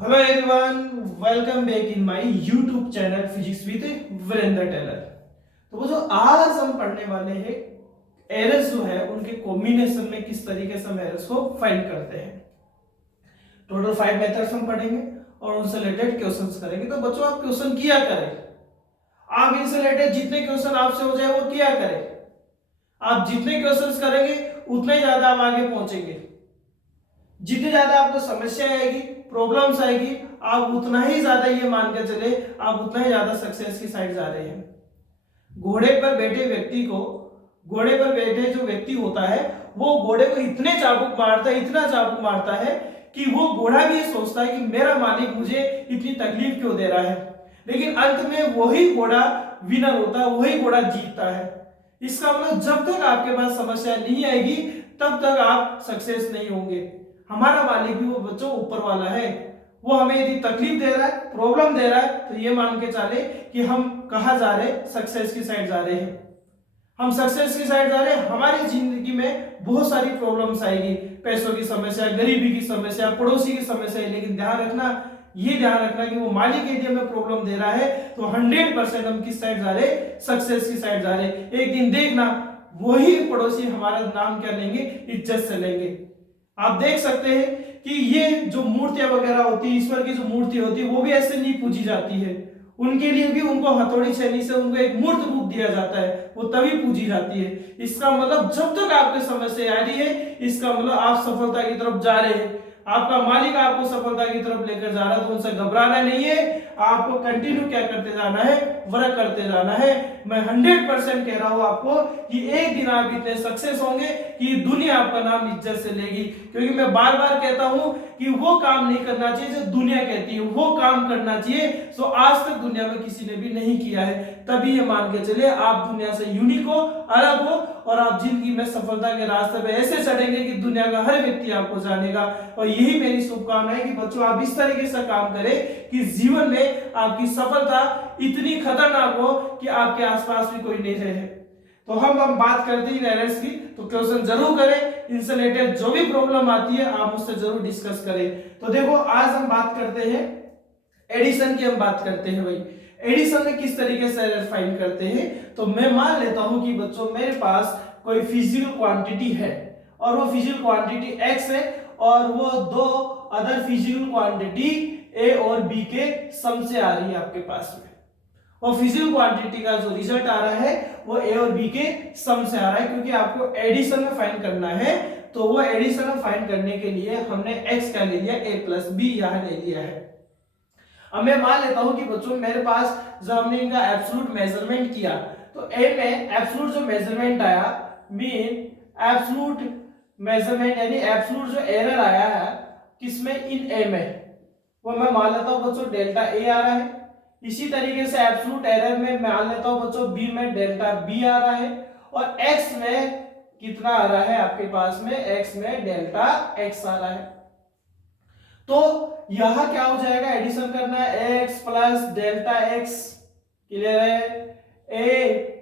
Hello everyone, welcome back in my YouTube channel physics with Virendra Taylor. तो वो जो आज हम पढ़ने वाले हैं एरर्स जो है उनके कॉम्बिनेशन में किस तरीके से हम एरर्स को फाइंड करते हैं। टोटल 5 मेथड्स हम पढ़ेंगे और उनसे रिलेटेड क्वेश्चंस करेंगे। तो बच्चों आप क्वेश्चन किया करें, आप इनसे रिलेटेड जितने क्वेश्चन आपसे हो जाए वो किया करें। आप जितने क्वेश्चंस करेंगे उतने ज्यादा आप आगे पहुंचेंगे। जितनी ज्यादा आपको समस्या आएगी, प्रॉब्लम्स आएगी, आप उतना ही ज्यादा ये मान के चले आप उतना ही ज्यादा सक्सेस की साइड जा रहे हैं। घोड़े पर बैठे व्यक्ति को, घोड़े पर बैठे जो व्यक्ति होता है वो घोड़े को इतने चाबुक मारता है, इतना चाबुक मारता है कि वो घोड़ा भी ये सोचता है कि मेरा मालिक मुझे इतनी तकलीफ क्यों दे रहा है, लेकिन अंत में वही घोड़ा विनर होता है, वही घोड़ा जीतता है। इसका मतलब जब तक आपके पास समस्या नहीं आएगी तब तक आप सक्सेस नहीं होंगे। हमारा मालिक भी वो बच्चों ऊपर वाला है, वो हमें यदि तकलीफ दे रहा है, प्रॉब्लम दे रहा है, तो ये मान के चले कि हम कहाँ जा रहे हैं, सक्सेस की साइड जा रहे हैं। हम सक्सेस की साइड जा रहे हैं। हमारी जिंदगी में बहुत सारी प्रॉब्लम्स आएगी, पैसों की समस्या, गरीबी की समस्या, पड़ोसी की समस्या है, लेकिन ध्यान रखना, ये ध्यान रखना कि वो मालिक यदि हमें प्रॉब्लम दे रहा है तो 100% हम किस साइड जा रहे हैं, सक्सेस की साइड जा रहे हैं। एक दिन देखना वही पड़ोसी हमारा नाम क्या लेंगे, इज्जत से लेंगे। आप देख सकते हैं कि ये जो मूर्तियां वगैरह होती है, ईश्वर की जो मूर्ति होती है, वो भी ऐसे नहीं पूजी जाती है। उनके लिए भी उनको हथौड़ी छेनी से उनको एक मूर्त रूप दिया जाता है, वो तभी पूजी जाती है। इसका मतलब जब तक आपके समस्या आ रही है, इसका मतलब आप सफलता की तरफ जा रहे हैं। आपका मालिक आपको सफलता की तरफ लेकर जा रहा है, तो उनसे घबराना नहीं है। आपको कंटिन्यू क्या करते जाना है, वर्क करते जाना है। मैं 100% कह रहा हूं आपको कि एक दिन आप इतने सक्सेस होंगे कि दुनिया आपका नाम इज्जत से लेगी। क्योंकि मैं बार बार कहता हूं कि वो काम नहीं करना चाहिए जो दुनिया कहती है, वो काम करना चाहिए जो आज तक दुनिया में किसी ने भी नहीं किया है। तभी ये मान के चले आप दुनिया से यूनिक हो, अलग हो, और आप जिंदगी में सफलता के रास्ते पे ऐसे चढ़ेंगे कि दुनिया का हर व्यक्ति आपको जानेगा। और यही मेरी शुभकामना है कि बच्चों आप इस तरीके से काम करें कि जीवन में आपकी सफलता इतनी खतरनाक हो कि आपके आसपास भी कोई नहीं रहे। तो हम बात करते हैं एरर्स की, तो क्वेश्चन जरूर करें, इनसे रिलेटेड जो भी प्रॉब्लम आती है आप मुझसे जरूर डिस्कस करें। तो देखो आज हम बात करते हैं एडिशन की, हम बात करते हैं भाई एडिशन में किस तरीके से एरर फाइंड करते हैं। तो मैं मान लेता हूं कि बच्चों मेरे पास कोई फिजिकल क्वांटिटी है और वो फिजिकल क्वांटिटी x है और वो दो अदर फिजिकल क्वांटिटी a और b के सम से आ रही है आपके पास में। और फिजिकल क्वांटिटी का जो रिजल्ट आ रहा है वो a और b के सम से आ रहा है, क्योंकि आपको एडिशन में फाइंड करना है। तो वो एडिशन में फाइंड करने के लिए हमने x का ले लिया, a प्लस b यहां ले लिया है। अब मैं मान लेता हूं कि बच्चों मेरे पास जब हमने इनका एब्सोल्यूट मेजरमेंट किया तो a में एब्सोल्यूट जो मेजरमेंट आया, मीन एब्सोल्यूट मेजरमेंट यानी एब्सोल्यूट जो एरर आया है किसमें, इन a में, वो मैं मान लेता हूं बच्चों डेल्टा a आ रहा है। इसी तरीके से एब्सोल्यूट एरर में मान लेता हूं बच्चों b में डेल्टा b आ रहा है, और x में कितना आ रहा है आपके पास में, x में डेल्टा x आ रहा है। तो यहां क्या हो जाएगा, एडिशन करना है, x plus delta x, clear है, a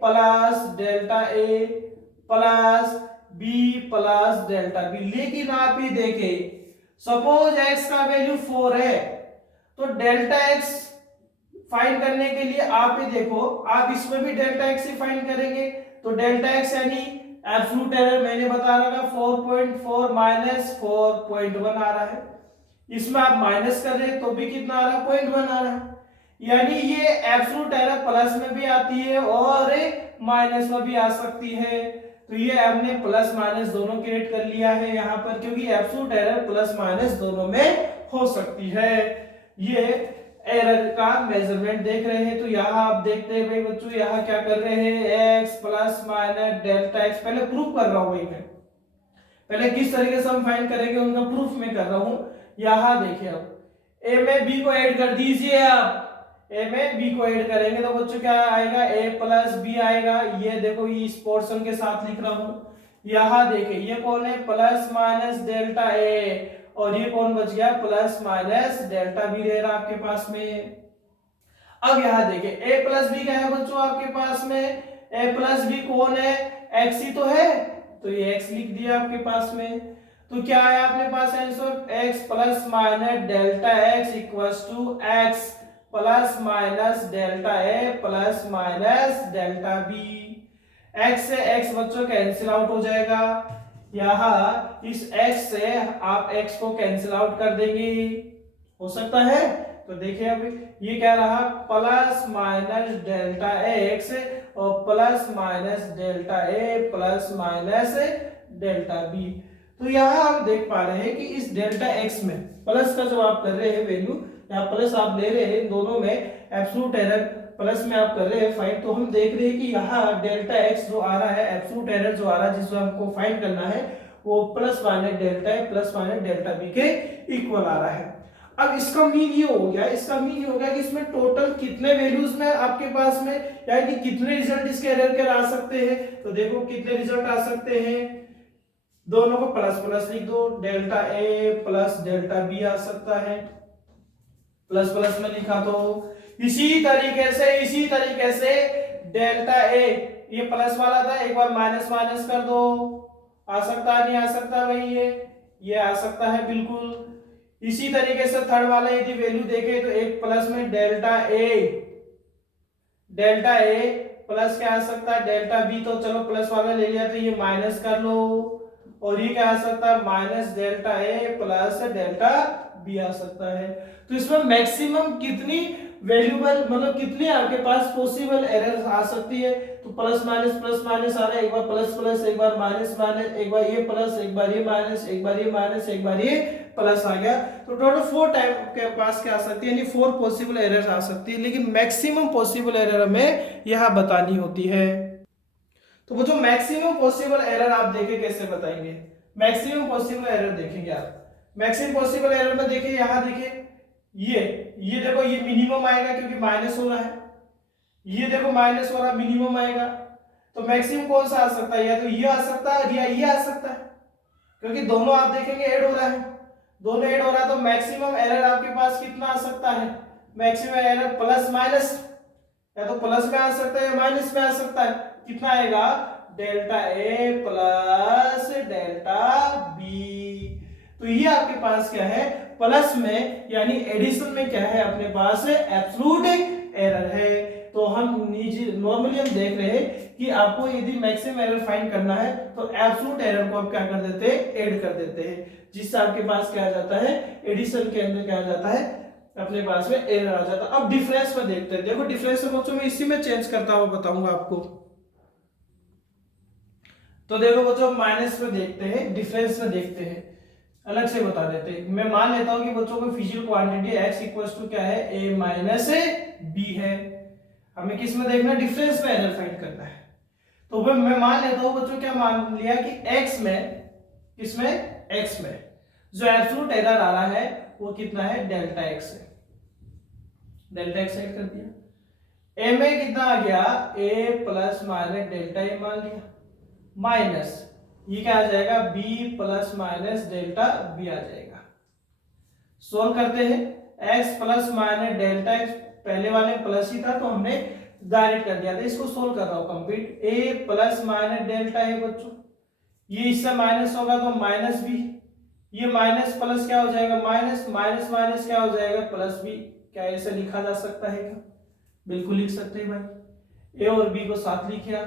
plus delta a plus b plus delta b। लेकिन आप ही देखें, सपोज x का वैल्यू 4 है तो डेल्टा x फाइंड करने के लिए आप ही देखो, आप इसमें भी डेल्टा x ही फाइंड करेंगे। तो डेल्टा x यानी एब्सोल्यूट एरर मैंने बता रहा 4.4 माइनस 4.1 आ रहा है। इसमें आप माइनस कर रहे हैं तो भी कितना आ रहा है, 0.1 आ रहा है। यानी ये एब्सोल्यूट एरर प्लस में भी आती है और माइनस में भी आ सकती है। तो ये हमने प्लस माइनस दोनों क्रिएट कर लिया है यहाँ पर, क्योंकि एब्सोल्यूट एरर प्लस माइनस दोनों में हो सकती है। ये एरर का मेजरमेंट देख रहे हैं। तो यहाँ आप देखते हैं भाई बच्चों, यहाँ क्या कर रहे हैं, x plus minus delta x, पहले प्रूफ कर रहा हूं भाई मैं, पहले किस तरीके से हम फाइंड करेंगे उनका प्रूफ में कर रहा हूं। यहां देखिए, अब a में b को ऐड कर दीजिए, आप a में b को ऐड करेंगे तो बच्चों क्या आएगा, a प्लस b आएगा। ये देखो ये इस पोर्शन के साथ लिख रहा हूं। यहां देखिए ये कौन है, प्लस माइनस डेल्टा a, और ये कौन बच गया, प्लस माइनस डेल्टा b रह रहा आपके पास में। अब यहां देखिए a प्लस b क्या है बच्चों आपके पास में, a प्लस b कौन है, x ही तो है, तो ये x लिख दिया आपके पास में। तो क्या है अपने पास answer, x plus minus delta x equals to x plus minus delta a plus minus delta b। x से x बच्चों कैंसिल आउट हो जाएगा, यहाँ इस x से आप x को कैंसिल आउट कर देंगे, हो सकता है। तो देखिए अब ये क्या रहा, प्लस माइनस डेल्टा x और plus minus delta a plus minus delta b। तो यहाँ हम देख पा रहे हैं कि इस डेल्टा x में प्लस का जो आप कर रहे हैं वैल्यू, यहाँ प्लस आप ले रहे हैं, इन दोनों में एब्सोल्यूट एरर प्लस में आप कर रहे हैं फाइंड। तो हम देख रहे हैं कि यहाँ डेल्टा x जो आ रहा है, एब्सोल्यूट एरर जो आ रहा है जिसको हमको फाइंड करना है, वो plus minus delta a plus minus delta b के इक्वल आ रहा है। अब इसका मीन ये हो गया, इसका मीन ये हो गया कि इसमें टोटल कितने वैल्यूज में आपके पास में, यानी कि कितने रिजल्ट इसके एरर के आ सकते हैं। तो देखो कितने रिजल्ट आ सकते हैं, दोनों को प्लस प्लस लिख दो, delta A plus delta B आ सकता है, प्लस प्लस में लिखा। तो इसी तरीके से डेल्टा ए, ये प्लस वाला था, एक बार माइनस माइनस कर दो, आ सकता है नहीं आ सकता भाई, ये आ सकता है बिल्कुल। इसी तरीके से थर्ड वाला यदि वैल्यू देखे तो एक प्लस में डेल्टा ए प्लस क्या आ सकता है डेल्टा बी, तो चलो प्लस वाला ले लिया तो ये माइनस कर लो, और ये क्या आ सकता है माइनस डेल्टा ए प्लस डेल्टा बी आ सकता है। तो इसमें मैक्सिमम कितनी वैल्यूबल, मतलब कितनी आपके पास पॉसिबल एरर्स आ सकती है। तो प्लस माइनस आ रहा है, एक बार प्लस प्लस, एक बार माइनस माइनस, एक बार ये प्लस, एक बार ये माइनस, एक बार ये माइनस, एक बार ये प्लस आ गया। तो टोटल 4 टाइप के पास क्या आ सकती है, यानी 4 पॉसिबल एरर्स आ सकती है, लेकिन मैक्सिमम पॉसिबल एरर हमें यहाँ बतानी होती है। तो वो जो मैक्सिमम पॉसिबल एरर आप देखे कैसे बताएंगे, मैक्सिमम पॉसिबल एरर देखेंगे आप। मैक्सिमम पॉसिबल एरर में देखिए, यहाँ देखिए ये देखो ये मिनिमम आएगा क्योंकि माइनस हो रहा है, ये देखो माइनस हो रहा मिनिमम आएगा। तो मैक्सिमम कौन सा आ सकता है, या तो ये आ सकता है या ये आ सकता है, क्योंकि दोनों आप देखेंगे ऐड हो रहा है, दोनों ऐड हो रहा है। तो मैक्सिमम एरर आपके पास कितना आ सकता है, मैक्सिमम एरर प्लस माइनस, या तो प्लस में आ सकता है या माइनस में आ सकता है। कितना आएगा, delta A plus delta B. तो ये आपके पास क्या है, प्लस में यानी एडिशन में क्या है अपने पास एब्सोल्यूट एरर है। तो हम नॉर्मली हम देख रहे हैं कि आपको यदि मैक्सिमम एरर फाइंड करना है तो एब्सोल्यूट एरर को आप क्या कर देते हैं, ऐड कर देते हैं, जिससे आपके पास क्या आ जाता है, एडिशन के अंदर क्या आ जाता है, अपने पास में एरर आ जाता है। अब डिफरेंस में देखते हैं, देखो डिफरेंस में बच्चों में इसी में चेंज करता हुआ बताऊंगा आपको। तो देखो बच्चों माइनस में देखते हैं, डिफरेंस में देखते हैं, अलग से बता देते हैं। मैं मान लेता हूं कि बच्चों को physical quantity x equals to क्या है, a माइनस b है। हमें किस में देखना, डिफरेंस में एरर फाइंड करना है। तो मैं मान लेता हूं बच्चों, क्या मान लिया कि x में, किसमें, x में जो एब्सोल्यूट एरर आ रहा है वो कितना है, डेल्टा x है, डेल्टा x ऐड कर दिया। a में कितना आ गया, a plus minus delta a मान लिया, माइनस ये क्या आ जाएगा, b plus minus delta b आ जाएगा। सोल्व करते हैं, x plus minus delta x, पहले वाले प्लस ही था तो हमने डायरेक्ट कर दिया था, इसको सोल्व कर रहा हूं complete. a plus minus delta है बच्चों, ये इससे माइनस होगा तो माइनस b, ये माइनस प्लस क्या हो जाएगा, माइनस माइनस माइनस क्या हो जाएगा, प्लस b। क्या ऐसे लिखा जा सकता है क्या, बिल्कुल लिख सकते हैं भाई। a और b को साथ लिखिए,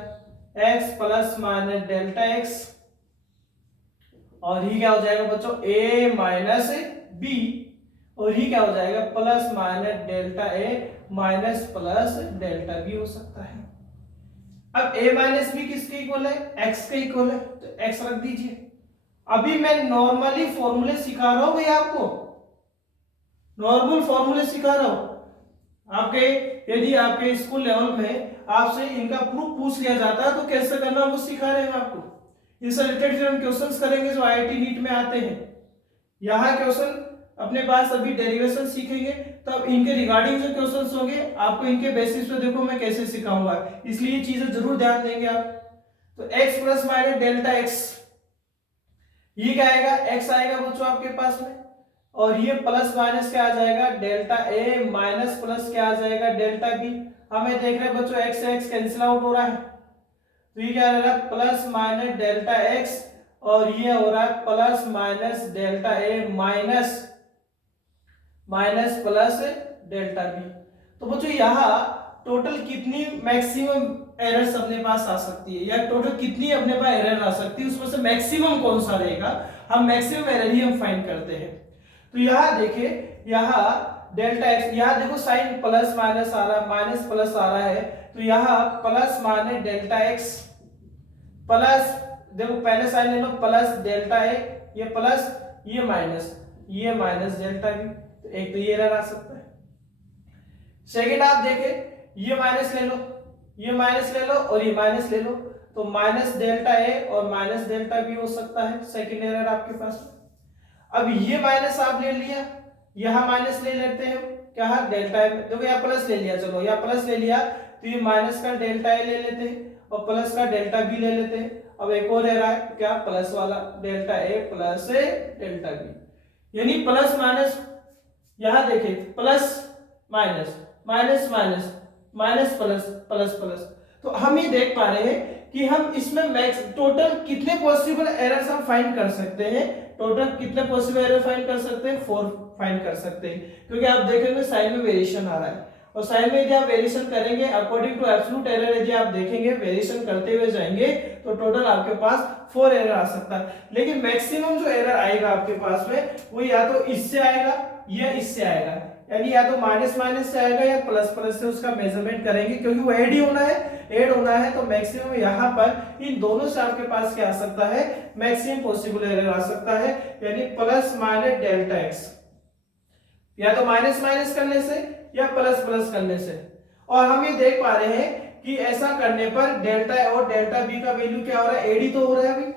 x plus minus delta x, और ये क्या हो जाएगा बच्चों, a माइनस b, और ये क्या हो जाएगा, plus minus delta a minus plus delta b हो सकता है। अब a माइनस b किसके इक्वल है, x के इक्वल है, तो x रख दीजिए। अभी मैं नॉर्मली फॉर्मूले सिखा रहा हूं भाई आपको, नॉर्मल फॉर्मूले सिखा रहा हूं आपके। यदि आपके स्कूल लेवल में आपसे इनका प्रूफ पूछ लिया जाता है तो कैसे करना वो सिखा रहे हैं आपको। इनसे रिलेटेड फिर हम क्वेश्चंस करेंगे जो आईआईटी नीट में आते हैं। यहाँ क्वेश्चन अपने पास अभी डेरिवेशन सीखेंगे, तब इनके रिगार्डिंग जो क्वेश्चंस होंगे आपको इनके बेसिस पे देखो मैं कैसे सिखाऊंगा, इसलिए ये चीजें जरूर ध्यान देंगे आप। तो x plus minus delta x, ये क्या आएगा, x आएगा बच्चों आपके पास में, और ये प्लस माइनस क्या आ जाएगा, डेल्टा a माइनस प्लस क्या आ जाएगा, डेल्टा b। हमें देख रहे हैं बच्चों x से x कैंसिल आउट हो रहा है, तो ये क्या आ रहा है, प्लस माइनस डेल्टा x और ये हो रहा है प्लस माइनस डेल्टा ए माइनस प्लस डेल्टा बी। तो बच्चों यहाँ टोटल कितनी मैक्सिमम एरर्स अपने पास आ सकती है, या टोटल कितनी अपने पास एरर आ सकती है, उसमें से मैक्सिमम कौन सा रहेगा, हम मैक्सिमम एरर ही हम फाइंड करते हैं। तो यहाँ देखिए, यहाँ डेल्टा एक्स, यहाँ देखो साइन प्लस माइनस आ रहा है, माइनस प्लस आ रहा है, तो यहाँ प्लस माने डेल्टा एक्स प्लस, देखो पहले साइन ले लो, प्लस डेल्टा ए, ये प्लस ये माइनस डेल्टा बी। तो एक तो ये एरर आ सकता है। सेकेंड आप देखें, ये माइनस ले लो, ये माइनस ले लो और ये माइनस ले लो, तो माइनस डेल्टा ए और माइनस डेल्टा बी हो सकता है, सेकेंड एरर आपके पास। अब ये माइनस आप ले लिया, यहां माइनस ले लेते हैं क्या, डेल्टा ए, देखो यहाँ प्लस ले लिया, चलो यहाँ प्लस ले लिया, तो ये माइनस का डेल्टा ए ले लेते हैं और प्लस का डेल्टा बी ले लेते हैं। अब एक और रह रहा है क्या, प्लस वाला delta A plus delta B, यानी प्लस माइनस, यहां देखिए plus minus minus minus minus plus plus plus. तो हम ये देख पा रहे हैं कि हम इसमें मैक्स टोटल कितने पॉसिबल एरर्स हम फाइंड कर सकते हैं, टोटल कितने पॉसिबल एरर फाइंड कर सकते हैं, 4 फाइंड कर सकते हैं, क्योंकि आप देखेंगे साइन में वेरिएशन आ रहा है, और साइन में यदि आप वेरिएशन करेंगे अकॉर्डिंग टू एब्सोल्यूट एरर, यदि आप देखेंगे वेरिएशन करते हुए जाएंगे तो टोटल आपके पास 4 एरर आ सकता है। लेकिन मैक्सिमम जो एरर आएगा आपके पास में वो या तो इससे आएगा या इससे आएगा, यानी या तो माइनस माइनस से आएगा या प्लस प्लस से उसका मेजरमेंट करेंगे, क्योंकि वो ऐड ही होना है, ऐड होना है। तो मैक्सिमम यहाँ पर इन दोनों से आपके पास क्या आ सकता है, मैक्सिमम पॉसिबल एरर आ सकता है, यानी प्लस माइनस डेल्टा एक्स, या तो माइनस माइनस करने से या प्लस प्लस करने से। और हम ये देख पा रहे हैं कि ऐसा करने पर डेल्टा ए और डेल्टा बी का वैल्यू क्या हो रहा है, एड ही तो हो रहा है अभी।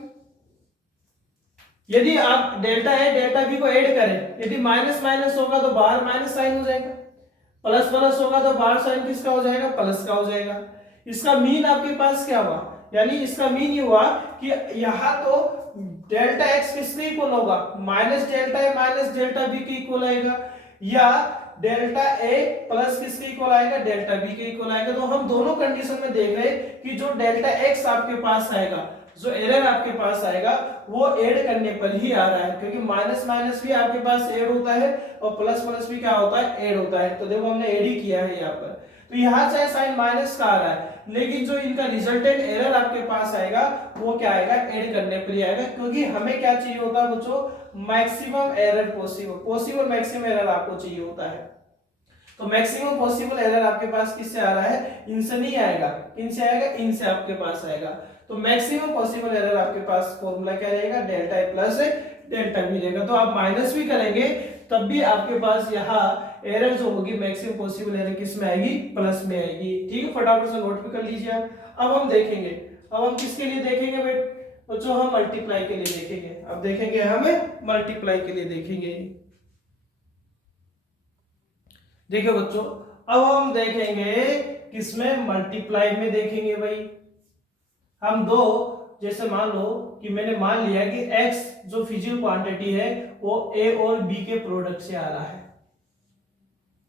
यदि आप डेल्टा ए डेल्टा बी को ऐड करें, यदि माइनस माइनस होगा तो बाहर माइनस साइन हो जाएगा, प्लस प्लस होगा तो बाहर साइन किसका हो जाएगा, प्लस का हो जाएगा। इसका मीन आपके पास क्या हुआ, यानी इसका मीन ये हुआ कि यहाँ तो डेल्टा एक्स किसके इक्वल होगा, माइनस डेल्टा ए माइनस डेल्टा बी के इक्वल आएगा, या डेल्टा ए प्लस किसके इक्वल आएगा, डेल्टा बी के इक्वल आएगा। तो हम दोनों कंडीशन में देख रहे हैं कि जो डेल्टा एक्स आपके पास आएगा, जो एरर आपके पास आएगा वो ऐड करने पर ही आ रहा है, क्योंकि माइनस माइनस भी आपके पास ऐड होता है और प्लस प्लस भी क्या होता है, ऐड होता है। तो देखो हमने ऐड ही किया है यहाँ पर, तो यहाँ चाहे साइन माइनस का आ रहा है, लेकिन जो इनका रिजल्टेंट एरर आपके पास आएगा वो क्या आएगा, ऐड करने पर ही आएगा, क्योंकि हमें क्या चाहिए होता है बच्चों, maximum error possible maximum error आपको चाहिए होता है। तो मैक्सिमम पॉसिबल एरर आपके पास किससे आ रहा है, इनसे नहीं आएगा, इनसे आएगा, इनसे आपके पास आएगा। तो मैक्सिमम पॉसिबल एरर आपके पास फॉर्मूला क्या रहेगा, delta A plus delta B रहेगा। तो आप माइनस भी करेंगे तब भी आपके पास यहाँ एरर जो होगी मैक्सिमम पॉसिबल एरर किस में आएगी, प्लस में आएगी। ठीक है, फटाफट से नोट भी कर लीजिए आप। अब हम देखेंगे, अब हम किसके लिए देखेंगे बच्चों, हम मल्टीप्लाई के लिए देखेंगे। अब देखेंगे हमें मल्टीप्लाई के लिए देखेंगे। देखिए बच्चों, अब हम देखेंगे किसमें, मल्टीप्लाई में देखेंगे भाई। हम दो, जैसे मान लो कि मैंने मान लिया कि x जो फिजिकल क्वांटिटी है वो a और b के प्रोडक्ट से आ रहा है।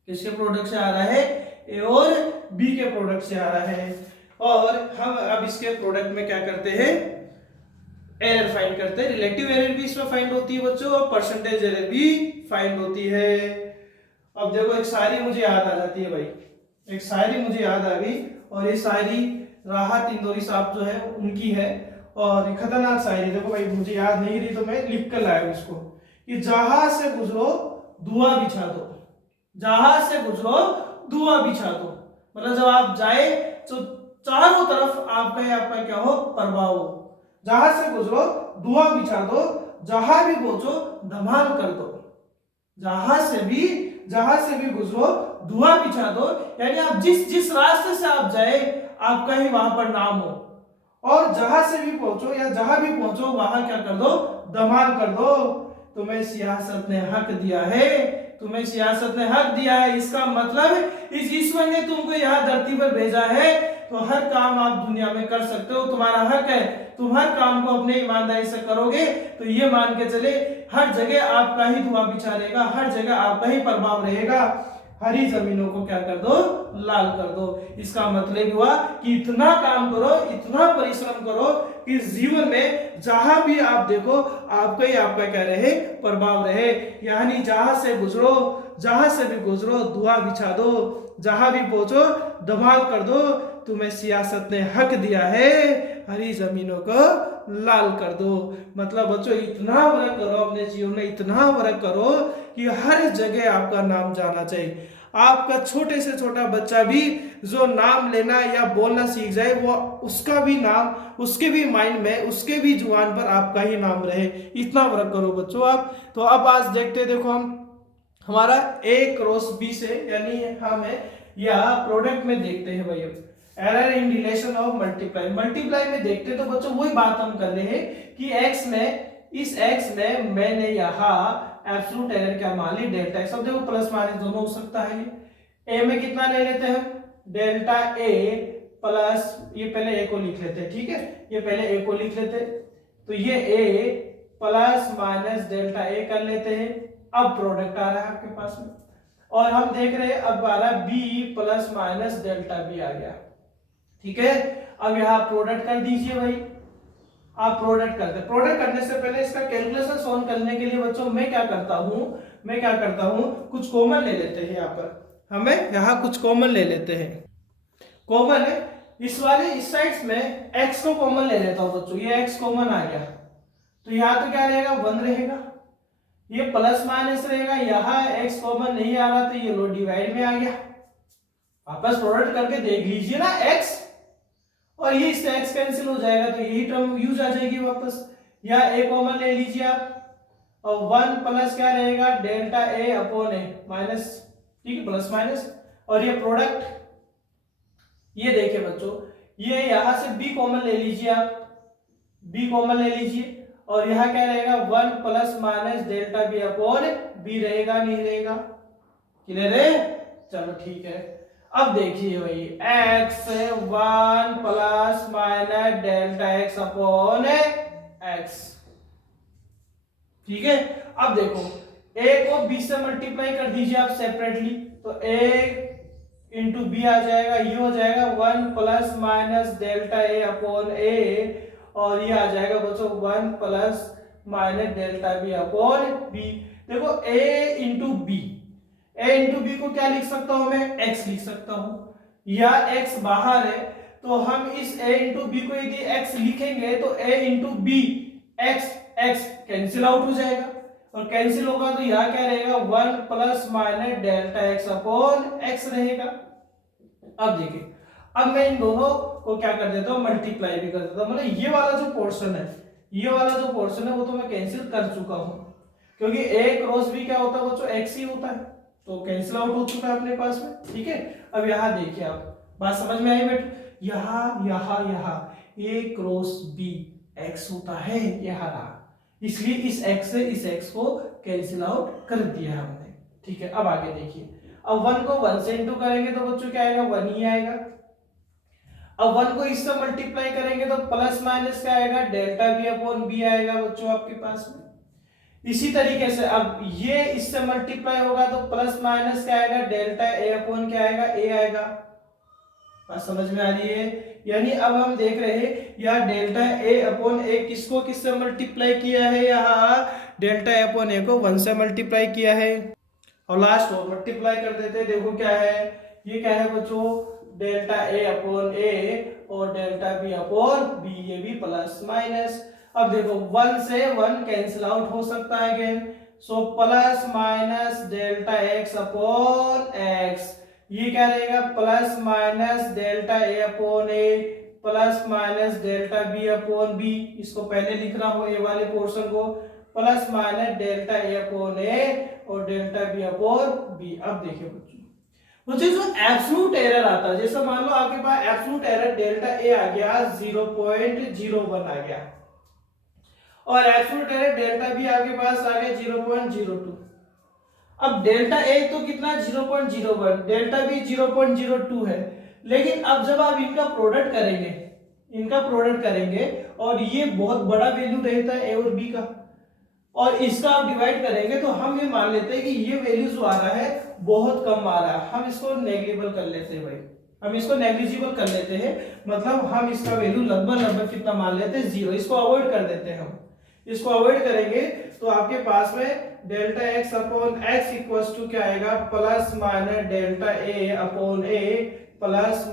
किसके प्रोडक्ट से आ रहा है, a और b के प्रोडक्ट से आ रहा है। और हम अब इसके प्रोडक्ट में क्या करते हैं, एरर फाइंड करते हैं। रिलेटिव एरर भी इसमें फाइंड होती है बच्चों, और परसेंटेज एरर भी फाइंड होती है। अब देखो एक शायरी मुझे याद आ जाती है भाई, एक शायरी मुझे याद आ गई, और ये शायरी राहत इंदौरी साहब जो है उनकी है, और खतरनाक शायरी। देखो भाई मुझे याद नहीं रही तो मैं लिख कर लाया इसको, कि जहां से गुजरो धुआं बिछा दो, जहां से गुजरो धुआं बिछा दो, मतलब जब आप जाए तो चारों तरफ आपका क्या हो, प्रभाव हो। जहां से गुजरो धुआं बिछा दो, जहां भी पहुंचो धमाल कर दो, जहां से भी गुजरो धुआं बिछा दो, यानी आप जिस रास्ते से आप जाए आपका ही वहां पर नाम हो, और जहां से भी पहुंचो या जहां भी पहुंचो वहां क्या कर दो, धमाल कर दो। तुम्हें सियासत ने हक दिया है, तुम्हें सियासत ने हक दिया है, इसका मतलब इस ईश्वर ने तुमको यहाँ धरती पर भेजा है, तो हर काम आप दुनिया में कर सकते हो, तुम्हारा हक है, तुम हर काम को अपने ईमानदारी से करोगे तो ये मान के चले हर जगह आपका ही धुआं बिछा रहेगा, हर जगह आपका ही प्रभाव रहेगा। हरी जमीनों को क्या कर दो, लाल कर दो। इसका मतलब हुआ कि इतना काम करो, इतना परिश्रम करो कि जीवन में जहां भी आप देखो आपका ही आपका क्या रहे, प्रभाव रहे। यानी जहां से भी गुजरो दुआ बिछा दो, जहां भी पहुंचो धमाल कर दो, तुम्हें सियासत ने हक दिया है, हरी जमीनों को लाल कर दो। मतलब बच्चों इतना वर्क करो अपने जीवन में, इतना वर्क करो कि हर जगह आपका नाम जाना चाहिए। आपका छोटे से छोटा बच्चा भी जो नाम लेना या बोलना सीख जाए, वो उसका भी नाम, उसके भी माइंड में, उसके भी जुबान पर आपका ही नाम रहे। इतना वर्क करो बच्चों आप। तो अब आज देखते, देखो हम हमारा A क्रॉस B से, यानी हम है या प्रोडक्ट में देखते हैं भाई। अब error in relation of multiply में देखते, तो बच्चों वही बात हम कर रहे हैं कि x में, इस x में मैंने यहाँ एब्सोल्यूट एरर क्या मान ली, डेल्टा x। अब देखो प्लस माइनस दोनों हो सकता है। ये a में कितना ले लेते हैं हम, डेल्टा a प्लस, ये पहले a को लिख लेते हैं, ठीक है, ये पहले a को लिख लेते हैं, तो ये a plus minus delta a कर लेते हैं। अब प्रोडक्ट आ रहा है आपके पास में, और हम देख रहे हैं अब आ रहा है b plus minus delta b आ गया, ठीक है। अब यहाँ प्रोडक्ट कर दीजिए भाई, आप प्रोडक्ट करते हैं। प्रोडक्ट करने से पहले इसका कैलकुलेशन सॉल्व करने के लिए बच्चों मैं क्या करता हूँ, कुछ कॉमन ले लेते हैं। यहाँ पर हमें यहाँ कुछ कॉमन ले लेते हैं। कॉमन है इस वाले, इस साइड में x को कॉमन ले लेता हूँ बच्चों, ये x कॉमन आ गया, तो यहाँ तो क्या रहेगा, 1 रहेगा, ये प्लस माइनस रहेगा, यहाँ x कॉमन नहीं आ रहा तो ये लो डिवाइड में आ गया। वापस प्रोडक्ट करके देख लीजिए ना, x और ये इससे x कैंसिल हो जाएगा, तो यही टर्म यूज आ जाएगी वापस। या a कॉमन ले लीजिए आप, और 1 प्लस क्या रहेगा, delta a upon a minus, ठीक है, प्लस माइनस, और ये प्रोडक्ट, ये देखिए बच्चों, ये यहां से b कॉमन ले लीजिए आप, b कॉमन ले लीजिए, और यहां क्या रहेगा, 1 plus minus delta b upon b रहेगा, नहीं रहेगा, क्लियर है, चलो ठीक है। अब देखिए भाई x 1 plus minus delta x upon x, ठीक है। अब देखो a को b से मल्टीप्लाई कर दीजिए आप सेपरेटली, तो a इंटू बी आ जाएगा, ये हो जाएगा 1 plus minus delta a upon a, और ये आ जाएगा बच्चों 1 plus minus delta b upon b। देखो a into B, a into B को क्या लिख सकता हूं मैं, x लिख सकता हूं, या x बाहर है तो हम इस a इंटू बी को यदि x लिखेंगे तो a into B x cancel out हो जाएगा, और कैंसिल होगा तो यहाँ क्या रहेगा, 1 plus minus delta x upon x रहेगा। अब देखिए, अब मैं इन दोनों को क्या कर देता हूँ, मल्टीप्लाई भी कर देता हूँ। मतलब ये वाला जो पोर्शन है, ये वाला जो पोर्शन है वो तो मैं कैंसिल कर चुका हूँ, क्योंकि a क्रॉस b क्या होता है बच्चों, x ही होता है, तो कैंसिल आउट हो चुका है अपने पास में, ठीक है। अब यहाँ देखिए, आप बात समझ में आई बेटा, यहाँ a क्रॉस b x होता है, यहाँ रहा, इसलिए इस x से इस x को कैंसिल आउट कर दिया हमने, ठीक है। अब आगे देखिए, अब 1 को 1 से इंटू करेंगे तो बच्चों क्या आएगा, 1 ही आएगा। अब 1 को इससे मल्टीप्लाई करेंगे तो प्लस माइनस क्या आएगा, डेल्टा b अपॉन b आएगा बच्चों आपके पास में। इसी तरीके से अब ये इससे मल्टीप्लाई होगा तो प्लस माइनस क्या आएगा, डेल्टा a अपॉन क्या आएगा, a आएगा। बात समझ में आ रही है, यानी अब हम देख रहे हैं यहाँ डेल्टा a अपॉन a किसको किससे मल्टीप्लाई किया है, यहाँ डेल्टा a अपॉन a को 1 से मल्टीप्लाई किया है, और लास्ट को मल्टीप्लाई कर देते हैं। देखो क्या है, ये क्या है बच्चों, डेल्टा a अपॉन a और डेल्टा b अपॉन b, ये भी प्लस माइनस। अब देखो 1 से 1 कैंसिल आउट हो सकता है again, so plus minus delta x upon x, ये क्या रहेगा, plus minus delta a upon a plus minus delta b upon b, इसको पहले लिख रहा हूं, a वाले पोर्शन को, plus minus delta a upon a और डेल्टा b अपॉन b। अब देखिए बच्चों, मुझे जो एब्सोल्यूट एरर आता है, जैसे मान लो आपके पास एब्सोल्यूट एरर डेल्टा a आ गया 0.01 आ गया, और एब्सोल्यूट एरर डेल्टा b आपके पास आ गया 0.02। अब डेल्टा a तो कितना 0.01, डेल्टा b 0.02 है, लेकिन अब जब आप इनका प्रोडक्ट करेंगे और ये बहुत बड़ा वैल्यू रहता है a और b का, और इसका आप डिवाइड करेंगे तो हम ये मान लेते हैं कि ये वैल्यू जो आ रहा है बहुत कम आ रहा है, हम इसको नेग्लिजिबल कर लेते हैं भाई, हम इसको नेग्लिजिबल कर लेते हैं, मतलब हम इसका वैल्यू लगभग लगभग कितना मान लेते हैं, 0, इसको अवॉइड कर देते हैं। हम इसको अवॉइड करेंगे तो आपके पास में delta x upon x equals to क्या आएगा, plus minus delta a upon a plus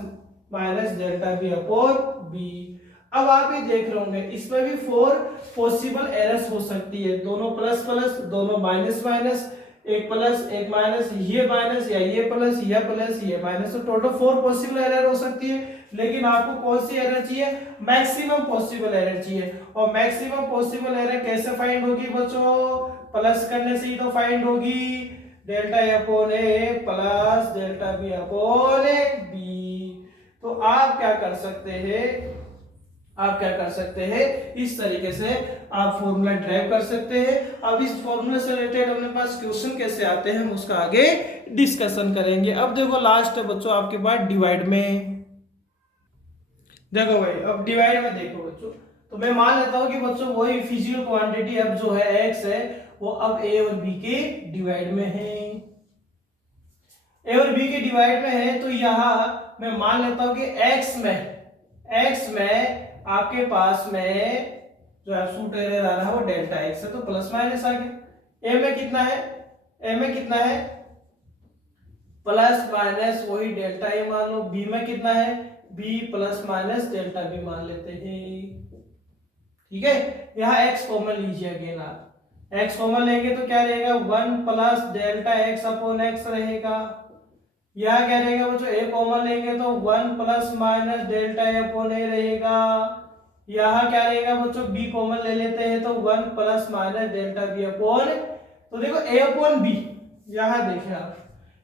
minus delta B upon b. अब आप ये देख रहे होंगे इसमें भी 4 पॉसिबल एरर्स हो सकती है, दोनों प्लस प्लस, दोनों माइनस माइनस, एक प्लस एक माइनस, ये माइनस या ये प्लस या प्लस ये माइनस, तो टोटल 4 पॉसिबल एरर हो सकती है। लेकिन आपको कौन सी एरर चाहिए, मैक्सिमम पॉसिबल एरर चाहिए। और मैक्सिमम पॉसिबल एरर कैसे फाइंड होगी बच्चों, प्लस करने से ही तो फाइंड होगी, delta a upon a plus delta B upon b. तो आप क्या कर सकते हैं, इस तरीके से आप फॉर्मूला ड्राइव कर सकते हैं। अब इस फॉर्मूला से रिलेटेड अपने पास क्वेश्चन कैसे आते हैं हम उसका आगे डिस्कशन करेंगे। अब देखो लास्ट है बच्चों आपके पास डिवाइड में, देखो भाई अब डिवाइड में देखो बच्चों, तो मैं मान लेता हूं कि बच्चों वही फिजिकल क्वांटिटी अब जो है एक्स है वो अब ए और बी के डिवाइड में है, ए और बी के डिवाइड में है। तो यहां मैं मान लेता हूं कि एक्स में आपके पास में जो एब्सोल्यूट एरर आ रहा है वो डेल्टा एक्स है, तो प्लस माइनस आ गया। ए में कितना है प्लस माइनस वही डेल्टा ए मान लो, बी में कितना है B plus minus delta B मान लेते हैं, ठीक है। यहाँ एक्स कॉमन लीजिए, अगेन आप एक्स कॉमन लेंगे तो क्या रहेगा 1 plus delta x upon X रहेगा। यहाँ क्या रहेगा बच्चों, ए कॉमन लेंगे तो 1 plus minus delta a upon ए रहेगा। यहाँ क्या रहेगा बच्चों, बी कॉमन ले लेते हैं तो 1 plus minus delta B upon, तो देखो ए अपॉन बी, यहाँ देखिए आप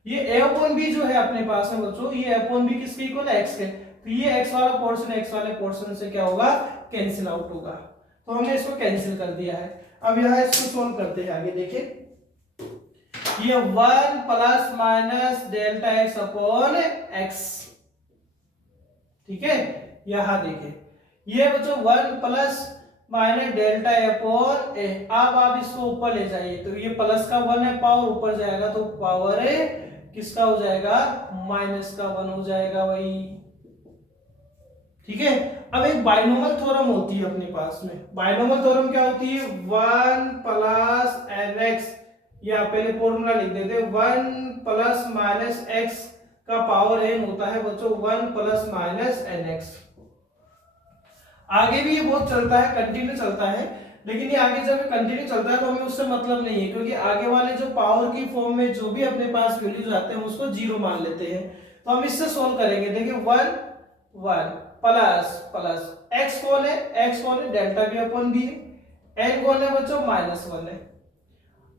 ये ए अपॉन बी जो है अपने पास में बच्चों, ये अपॉन बी किसके इक्वल है, एक्स के, तो ये एक्स वाला पोर्शन एक्स वाले पोर्शन से क्या होगा, कैंसिल आउट होगा। तो हमने इसको कैंसिल कर दिया है। अब यहाँ इसको सोल्व करते हैं, आगे देखिए ये 1 plus minus delta x upon x, ठीक है। यहां देखिए ये बच्चों 1 प्लस माइनस डेल्टा अपॉन ए, अब आप इसको ऊपर ले जाइए तो ये प्लस का 1 है, पावर ऊपर जाएगा तो पावर है किसका हो जाएगा, माइनस का 1 हो जाएगा वही, ठीक है। अब एक बाइनोमियल थ्योरम होती है अपने पास में, बाइनोमियल थ्योरम क्या होती है, 1 प्लस एन एक्स, या पहले फॉर्मूला लिख देते, 1 प्लस माइनस एक्स का पावर n होता है बच्चों 1 प्लस माइनस एन एक्स। आगे भी ये बहुत चलता है, कंटिन्यू चलता है, लेकिन ये आगे जब कंटिन्यू चलता है तो हमें उससे मतलब नहीं है, क्योंकि आगे वाले जो पावर की फॉर्म में जो भी अपने पास वैल्यूज आते हैं उसको जीरो मान लेते हैं। तो हम इससे सोल्व करेंगे, देखिए 1 प्लस एक्स कौन है डेल्टा बी अपॉन बी है, एन कौन है बच्चों -1 है।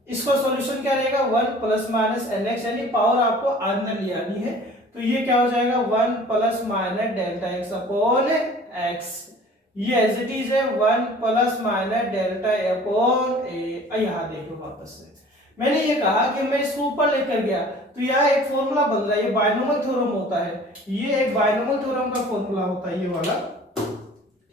इसका सॉल्यूशन क्या रहेगा 1 प्लस माइनस एन एक्स, यानी पावर आपको अंदर ले आनी है, तो ये क्या हो जाएगा 1 plus minus delta x upon x, ये एज इट इज है 1 प्लस माइनस डेल्टा अपॉन ए। यहाँ देखो वापस से मैंने ये कहा कि मैं इसको ऊपर लेकर गया तो यहाँ एक फॉर्मूला बन रहा है, ये बाइनोमियल थ्योरम होता है, ये एक बाइनोमियल थ्योरम का फॉर्मूला होता है ये वाला,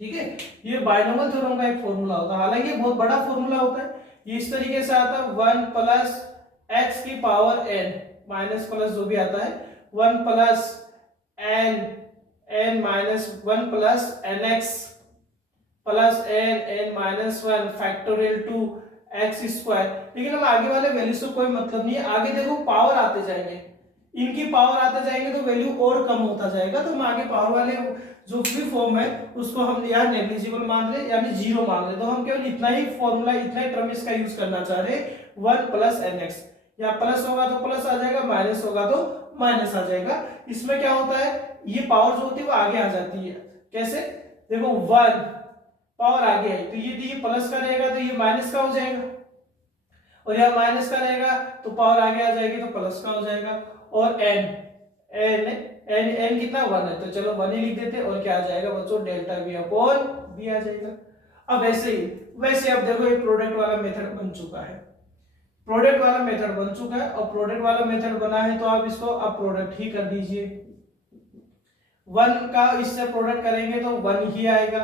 ठीक है। ये बाइनोमियल थ्योरम का एक फॉर्मूला होता है, हालांकि बहुत बड़ा फॉर्मूला होता है। ये इस तरीके से आता है 1 प्लस एक्स की पावर एन माइनस प्लस जो भी आता है 1 plus N minus 1 plus N X plus N minus 1 factorial two X square. लेकिन हम आगे वाले वैल्यू से कोई मतलब नहीं है, आगे देखो पावर आते जाएंगे, इनकी पावर आते जाएंगे तो वैल्यू और कम होता जाएगा, तो हम आगे पावर वाले जो भी फॉर्म है उसको हम यार नेग्लिजिबल मान रहे यानी जीरो मान रहे, तो हम केवल इतना ही फॉर्मूला इतना ही टर्म इसका यूज करना चाह रहे 1 प्लस एन एक्स, या प्लस होगा तो प्लस आ जाएगा, माइनस होगा तो माइनस आ जाएगा। इसमें क्या होता है ये पावर जो होती है वो आगे आ जाती है, कैसे देखो 1 पावर आगे आई तो ये प्लस का रहेगा तो ये माइनस का हो जाएगा, और यहाँ माइनस का रहेगा तो पावर आगे आ जाएगी तो प्लस का हो जाएगा। और एन कितना 1 है तो चलो 1 ही लिख देते, और क्या आ जाएगा बच्चों डेल्टा बी अपॉन बी आ जाएगा। अब वैसे अब देखो ये प्रोडक्ट वाला मेथड बन चुका है, प्रोडक्ट वाला मेथड बन चुका है, और प्रोडक्ट वाला मेथड बना है तो आप इसको अब प्रोडक्ट ही कर दीजिए, 1 का इससे प्रोडक्ट करेंगे तो 1 ही आएगा,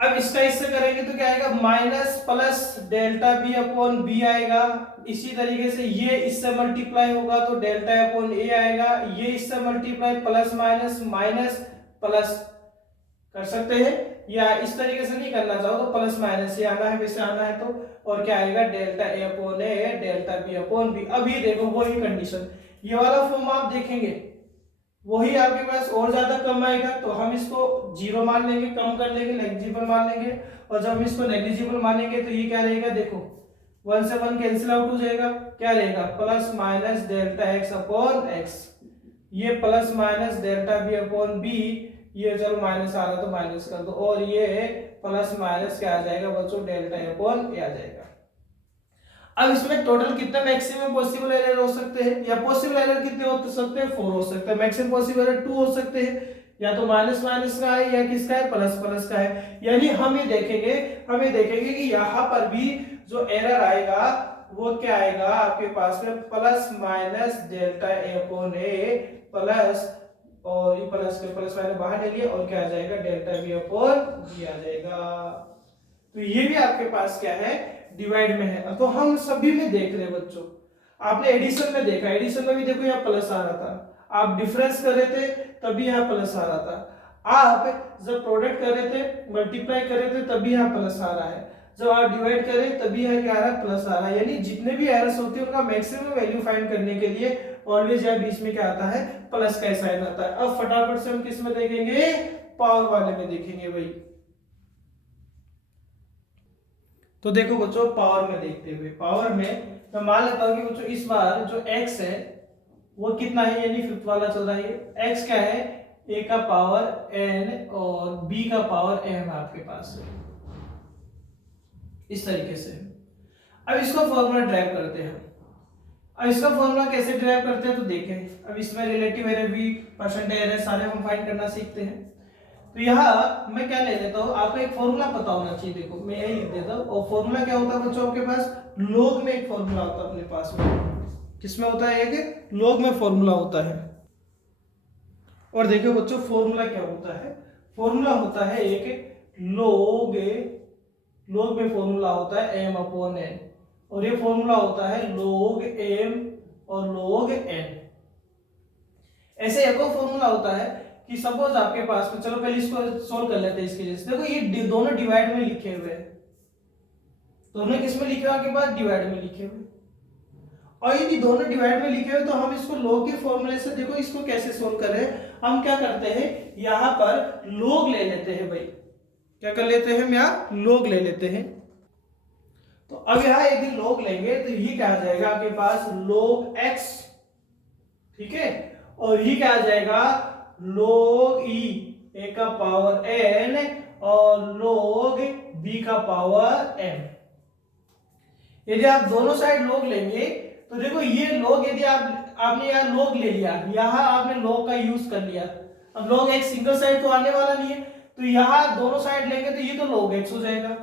अब इसका इससे करेंगे तो क्या आएगा, minus plus delta B upon B आएगा। इसी तरीके से ये इससे मल्टीप्लाई होगा तो डेल्टा अपॉन ए आएगा। ये इससे multiply plus minus minus plus कर सकते हैं, या इस तरीके से नहीं करना चाहो तो प्लस माइनस ये आना है, वैसे आना है तो, और क्या आएगा, delta a upon A delta B upon b. अब ये देखो वही कंडीशन, ये वाला फॉर्म आप देखेंगे वही आपके पास और ज्यादा कम आएगा, तो हम इसको जीरो मान लेंगे, कम कर लेंगे, नेग्लिजिबल मान लेंगे। और जब हम इसको नेग्लिजिबल मानेंगे तो ये क्या रहेगा, देखो 1 से 1 कैंसिल आउट हो जाएगा, क्या रहेगा, plus minus delta x upon x, ये plus minus delta B upon b, ये चलो माइनस आ रहा तो माइनस कर दो, और ये प्लस माइनस क्या आ जाएगा बच्चों, डेल्टा अपॉन ए आ जाएगा। अब इसमें टोटल कितने मैक्सिमम पॉसिबल एरर हो सकते हैं, या पॉसिबल एरर कितने हो सकते हैं, 4 हो सकते हैं। मैक्सिमम पॉसिबल एरर 2 हो सकते हैं, या तो माइनस माइनस का है या किसका है, प्लस प्लस का है। यानी हम ये देखेंगे कि यहाँ पर भी जो एरर आएगा वो क्या आएगा आपके पास में, plus minus delta a upon a plus, और ये प्लस के प्लस मैंने बाहर ले लिया, और क्या आ जाएगा, डेल्टा बी अपॉन बी आ जाएगा। तो ये भी आपके पास क्या है, डिवाइड में है। तो हम सभी में देख रहे हैं बच्चों, आपने एडिशन में देखा, एडिशन में भी देखो यहाँ प्लस आ रहा था, आप डिफरेंस कर रहे थे तभी यहाँ प्लस आ रहा था, आप जब प्रोडक्ट कर रहे थे, मल्टीप्लाई कर रहे थे तभी यहाँ प्लस आ रहा है, जब आप डिवाइड कर रहे हैं तभी यहाँ क्या आ रहा है, प्लस आ रहा है। यानी जितने भी एरर्स होते हैं उनका मैक्सिमम वैल्यू फाइंड करने के लिए ऑलवेज यहाँ बीच में क्या आता है, प्लस का साइन आता है। अब फटाफट से हम किस में देखेंगे, पावर वाले में देखेंगे भाई। तो देखो बच्चों पावर में देखते हुए, पावर में मैं मान लेता हूं कि बच्चों इस बार जो x है वो कितना है, यानी फिफ्थ वाला चल रहा है, x क्या है, a का पावर n और b का पावर m आपके पास है, इस तरीके से। अब इसको फॉर्मूला ड्राइव करते हैं। अब इसका फॉर्मूला कैसे ड्राइव करते हैं तो देखें। अब इसमें रिलेटिव एरर भी, परसेंटेज एरर सारे हम फाइंड करना सीखते हैं। तो यहाँ मैं क्या ले लेता हूँ, आपको एक फॉर्मूला पता होना चाहिए, देखो मैं यही लिख देता हूँ। और फॉर्मूला क्या होता है बच्चों आपके पास, लॉग में एक फॉर्मूला होता है अपने पास में, किसमें होता है, एक लॉग में फॉर्मूला होता है। और देखो बच्चों फॉर्मूला क्या होता है, फॉर्मूला होता है एक लॉग, लॉग में फॉर्मूला होता है m अपॉन n, और ये फॉर्मूला होता है log m और log n। ऐसे एक और फॉर्मूला होता है कि सपोज आपके पास में, चलो पहले इसको सॉल्व कर लेते हैं इसके लिए। देखो ये दोनों डिवाइड में लिखे हुए हैं, दोनों किस में लिखे हुए आपके पास, डिवाइड में लिखे हुए। और यदि दोनों डिवाइड में लिखे हुए तो हम इसको log के फॉर्मूले से, देखो इसको कैसे सोल्व कर रहे हैं, हम क्या करते हैं यहां पर log ले लेते हैं भाई, क्या कर लेते हैं हम यहाँ log ले लेते हैं। तो अब यहाँ यदि log लेंगे तो ये क्या आ जाएगा आपके पास, log x, ठीक है, और ये क्या आ जाएगा, log e a का पावर n और log b का पावर m। यदि आप दोनों साइड log लेंगे तो देखो ये log, यदि आपने यहाँ log ले लिया, यहाँ आपने log का यूज कर लिया, अब log x सिंगल साइड तो आने वाला नहीं है, तो यहाँ दोनों साइड लेंगे तो ये तो log x हो जाएगा।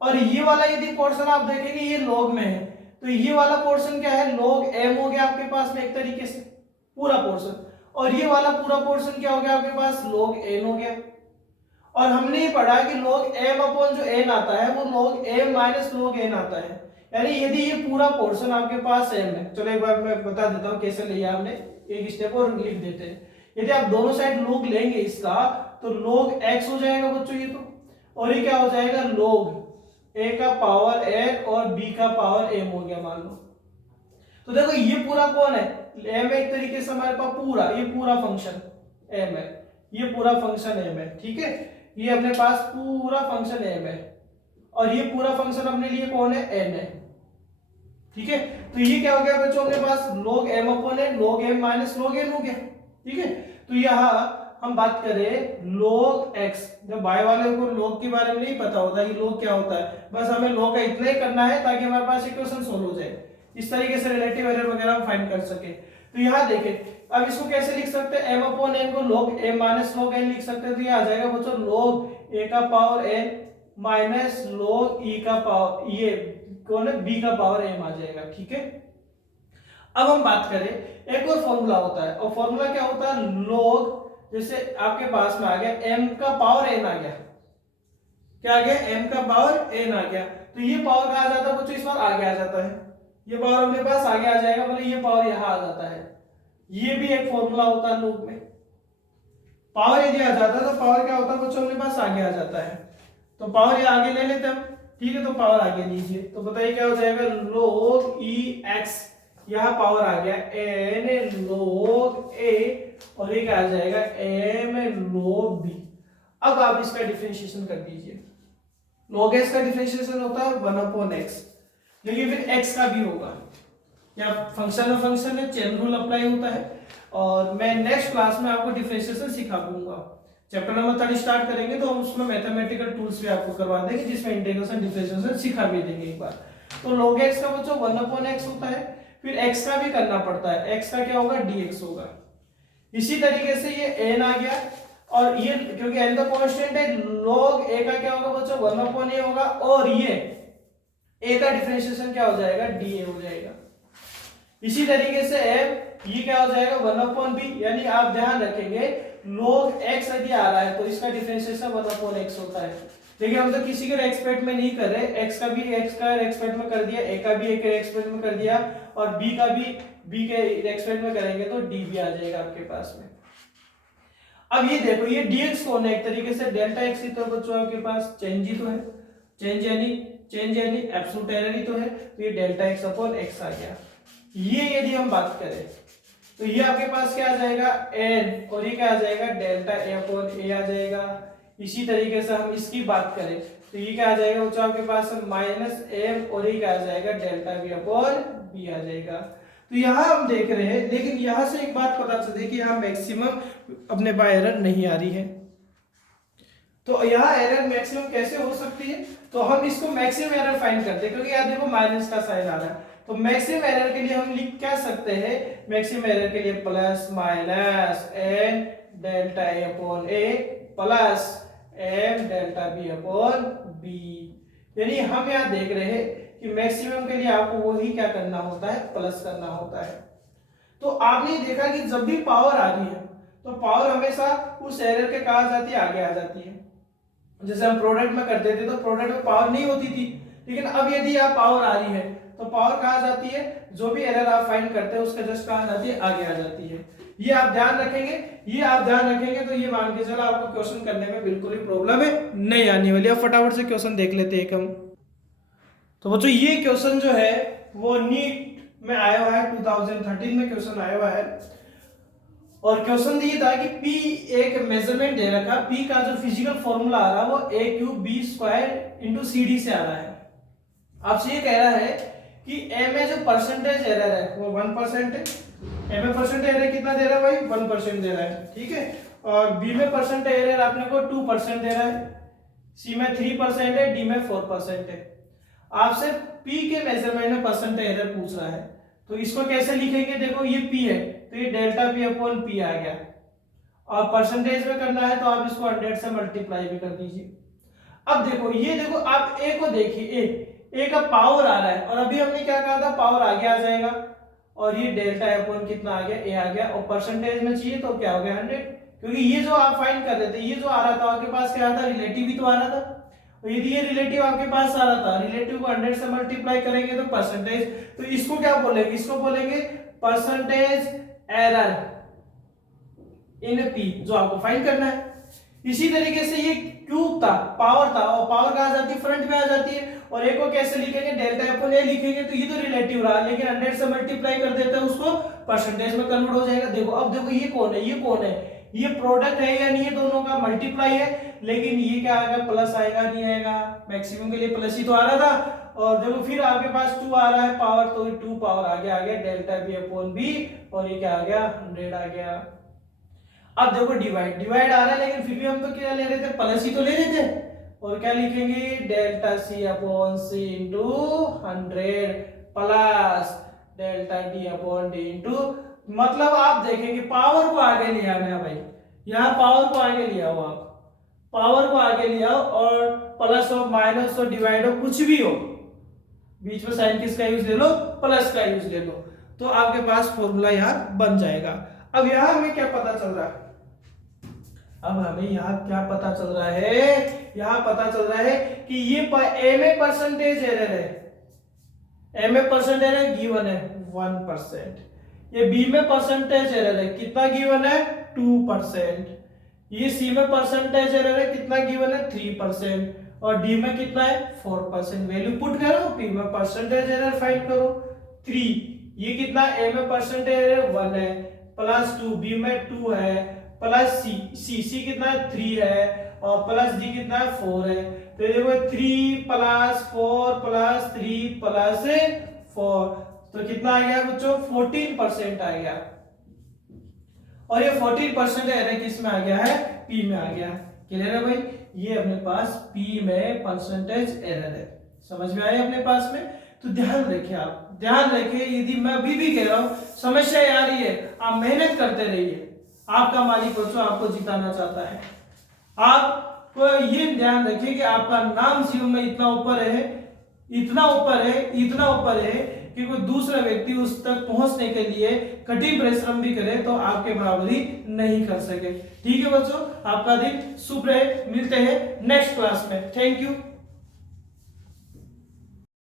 और ये वाला यदि पोर्शन आप देखेंगे ये log में है, तो ये वाला पोर्शन क्या है, log m हो गया आपके पास में एक तरीके से पूरा पोर्शन, और ये वाला पूरा पोर्शन क्या हो गया आपके पास, log n हो गया। और हमने ये पढ़ा कि log m अपॉन जो n आता है वो log m minus log n आता है। यानी यदि ये पूरा पोर्शन आपके पास m है, चलो एक बार मैं बता देता हूँ कैसे लिया हमने, एक स्टेप और लिख देते हैं। यदि आप दोनों साइड log लेंगे इसका तो log x हो जाएगा बच्चों ये तो, और ये क्या हो जाएगा, log a का पावर n और b का पावर m हो गया मान लो। तो देखो ये पूरा कौन है, m एक तरीके से हमारे पास पूरा, ये पूरा फंक्शन m है, ये पूरा फंक्शन m है, ठीक है, ये अपने पास पूरा फंक्शन m है, और ये पूरा फंक्शन अपने लिए कौन है, n है, ठीक है। तो ये क्या हो गया बच्चों अपने पास, log m upon n, log m minus log n हो गया, ठीक है। तो यहाँ हम बात करें log x, जब y वाले को log के बारे में नहीं पता होता कि log क्या होता है, बस हमें log का इतना ही करना है ताकि हमारे पास इक्वेशन सोल्व हो जाए, इस तरीके से रिलेटिव एरर वगैरह हम फाइंड कर सके। तो यहाँ देखें, अब इसको कैसे लिख सकते हैं, m अपॉन n को log m minus log n लिख सकते हैं। तो ये आ जाएगा बच्चों log a का power n minus log e का पावर, ये कौन है, b का पावर m आ जाएगा, ठीक है। अब हम बात करें, एक और फॉर्मूला होता है, और फॉर्मूला क्या होता है, log, जैसे आपके पास में आ गया m का पावर n आ गया, क्या आ गया, m का पावर n आ गया। तो ये पावर कहाँ आ जाता है बच्चों, इस बार आगे आ जाता है, ये पावर अपने पास आगे आ जाएगा, मतलब ये पावर यहाँ आ जाता है। ये भी एक फॉर्मूला होता है लॉग में, पावर यदि आ जाता है तो पावर क्या होता है बच्चों अपने पास आगे आ जाता है। तो पावर ये आगे ले लेते हैं हम, ठीक है, तो पावर आगे लीजिए, तो बताइए क्या हो जाएगा, log e x, यहाँ पावर आ गया n log a, और ये क्या आ जाएगा m log b। अब आप इसका डिफरेंशिएशन कर दीजिए, log s का डिफरेंशिएशन होता है 1/x, लेकिन फिर x का भी होगा, या फंक्शन में फंक्शन है, चेन रूल अप्लाई होता है। और मैं नेक्स्ट क्लास में आपको डिफरेंशिएशन सिखा दूंगा, चैप्टर नंबर 30 स्टार्ट करेंगे तो हम उसमें मैथमेटिकल टूल्स भी आपको करवा देंगे, जिसमें इंटीग्रेशन डिफरेंशिएशन सिखा भी देंगे एक बार। तो log x का बच्चों 1/x होता है, फिर x का भी करना पड़ता है, x का क्या होगा dx होगा। इसी तरीके से ये n आ गया, और ये क्योंकि n तो कांस्टेंट है, log a का क्या होगा बच्चों 1/a होगा, और ये a का डिफरेंशिएशन क्या हो जाएगा, dA हो जाएगा। इसी तरीके से m, ये क्या हो जाएगा 1/b, यानी आप ध्यान रखेंगे log x यदि आ रहा है तो इसका डिफरेंशिएशन 1/x होता है। लेकिन हम तो किसी के एक्सपेक्ट में नहीं कर रहे, x का भी x का एक्सपेक्ट में कर दिया, a का भी a के एक्सपेक्ट में कर दिया, और b का भी b के एक्सपेक्ट में करेंगे तो d भी आ जाएगा आपके पास में। अब ये देखो ये dx कौन है, एक तरीके से डेल्टा x ही तो बच्चों आपके पास चेंज ही तो है, चेंज यानी एब्सोल्यूट एरर ही तो है, तो ये डेल्टा x अपॉन x आ गया। ये यदि हम बात करें तो ये आपके पास क्या आ जाएगा n, और ये क्या आ जाएगा डेल्टा a अपॉन a आ जाएगा। इसी तरीके से हम इसकी बात करें तो ये क्या आ जाएगा बच्चों आपके पास माइनस m, और ये क्या आ जाएगा डेल्टा b अपॉन b आ जाएगा। तो यहाँ हम देख रहे हैं, लेकिन यहाँ से एक बात पता चलती कि यहाँ मैक्सिमम अपने पास एरर नहीं आ रही है। तो यहाँ एरर मैक्सिमम कैसे हो सकती है, तो हम इसको मैक्सिमम एरर फाइंड करते हैं, क्योंकि यहाँ देखो माइनस का साइन आ रहा है, तो मैक्सिमम एरर के लिए हम लिख क्या सकते हैं, मैक्सिमम एरर के लिए plus minus n delta a upon a plus m delta b upon b। यानी हम यहाँ देख रहे हैं कि मैक्सिमम के लिए आपको वही क्या करना होता है, प्लस करना होता है। तो आपने देखा कि जब भी पावर आ रही है तो पावर हमेशा उस एरर के कहा जाती है, आगे आ जाती है। जैसे हम प्रोडक्ट में करते थे तो प्रोडक्ट में पावर नहीं होती थी, लेकिन अब यदि आप पावर आ रही है तो पावर कहाँ जाती है, जो भी एरर आप फाइंड करते हैं उसका जस्ट कहाँ जाती है, आगे आ जाती है। ये आप ध्यान रखेंगे, तो ये मान के चलो आपको क्वेश्चन करने में बिल्कुल ही प्रॉब्लम है नहीं आने वाली। अब फटाफट से क्वेश्चन देख लेते हैं हम। तो बच्चों ये क्वेश्चन जो है वो नीट में आया हुआ है, 2013 में क्वेश्चन आया हुआ है, और क्वेश्चन ये था कि P एक मेजरमेंट दे रखा, P का जो फिजिकल फॉर्मूला आ रहा है वो a³ b² × cd से आ रहा है। आपसे ये कह रहा है कि m में जो परसेंटेज एरर है वो 1% है, m में परसेंटेज एरर कितना दे रहा है भाई, 1% दे रहा है, ठीक है, और b में परसेंटेज एरर आपने को 2% दे रहा है, c में 3% है, d में 4% है। आपसे p के मेजरमेंट में परसेंटेज एरर पूछ रहा है, तो इसको कैसे लिखेंगे, देखो ये p है तो ये डेल्टा p अपॉन p आ गया, और परसेंटेज में करना है तो आप इसको 100 से मल्टीप्लाई भी कर दीजिए। अब देखो ये देखो आप a को देखिए, a का पावर आ रहा है, और अभी हमने क्या कहा था पावर आगे आ जाएगा, और ये डेल्टा अपॉन कितना आ गया, a आ गया, और परसेंटेज में चाहिए तो क्या हो गया 100, क्योंकि ये जो आप फाइंड कर रहे थे ये जो आ रहा था आपके पास क्या था, रिलेटिव ही तो आ रहा था, और यदि ये रिलेटिव आपके पास आ रहा था, रिलेटिव को 100 से मल्टीप्लाई करेंगे तो परसेंटेज, तो इसको क्या बोलेंगे, इसको बोलेंगे परसेंटेज एरर इन p, जो आपको फाइंड करना है। इसी तरीके से ये क्यूब था, पावर था, और पावर कहाँ जाती है, फ्रंट में आ जाती है, और एक को कैसे लिखेंगे, डेल्टा अपॉन a लिखेंगे, तो ये तो रिलेटिव रहा, लेकिन 100 से मल्टीप्लाई कर देते हैं उसको परसेंटेज में कन्वर्ट हो जाएगा। देखो अब देखो ये कौन है, ये प्रोडक्ट है या नहीं, ये दोनों का मल्टीप्लाई है, लेकिन ये क्या आएगा, प्लस आएगा नहीं आएगा, मैक्सिमम के लिए प्लस ही तो आ रहा था, और देखो फिर आपके पास 2 आ रहा है पावर, तो 2 पावर आगे आ गया डेल्टा b अपॉन b, और ये क्या आ गया 100 आ गया। अब देखो डिवाइड आ रहा है, लेकिन फिर भी हम तो क्या ले रहे थे, प्लस ही तो ले रहे थे, और क्या लिखेंगे delta c upon c into 100 plus delta d upon d into, मतलब आप देखेंगे पावर को आगे ले आना है भाई, यहाँ पावर को आगे ले आओ, आप पावर को आगे ले आओ, और प्लस हो माइनस हो डिवाइड हो कुछ भी हो, बीच में साइन किसका यूज ले लो, प्लस का यूज ले लो, तो आपके पास फॉर्मूला यहाँ बन जाएगा। अब यहाँ हमें क्या पता चल रहा है, अब हमें यहाँ क्या पता चल रहा है, यहाँ पता चल रहा है कि ये ए में परसेंटेज एरर है, ए में परसेंट एरर गिवन है 1%, ये बी में परसेंटेज एरर है कितना गिवन है 2%, ये सी में परसेंटेज एरर है कितना गिवन है 3%, और डी में कितना है 4%। वैल्यू पुट करो, पी में परसेंटेज एरर फाइंड करो 3, ये कितना ए में परसेंटेज एरर 1 है प्लस 2, बी में 2 है प्लस सी कितना है 3 है और प्लस डी कितना है 4 है। तो देखो 3 प्लस 4 प्लस 3 प्लस 4 तो कितना आ गया बच्चों 14% आ गया, और ये 14% एरर किस में आ गया है पी में आ गया। क्लियर है भाई, ये अपने पास पी में परसेंटेज एरर है, समझ में आया अपने पास में। तो ध्यान रखिए, आप ध्यान रखिए, यदि मैं अभी भी कह रहा हूं समस्या आ रही है आप मेहनत करते रहिए, आपका मालिक बच्चों आपको जिताना चाहता है। आपको ये ध्यान रखिए कि आपका नाम जीवन में इतना ऊपर है, इतना ऊपर है, इतना ऊपर है कि कोई दूसरा व्यक्ति उस तक पहुंचने के लिए कठिन परिश्रम भी करे तो आपके बराबरी नहीं कर सके। ठीक है बच्चों, आपका दिन शुभ रहे, मिलते हैं नेक्स्ट क्लास में। Thank you.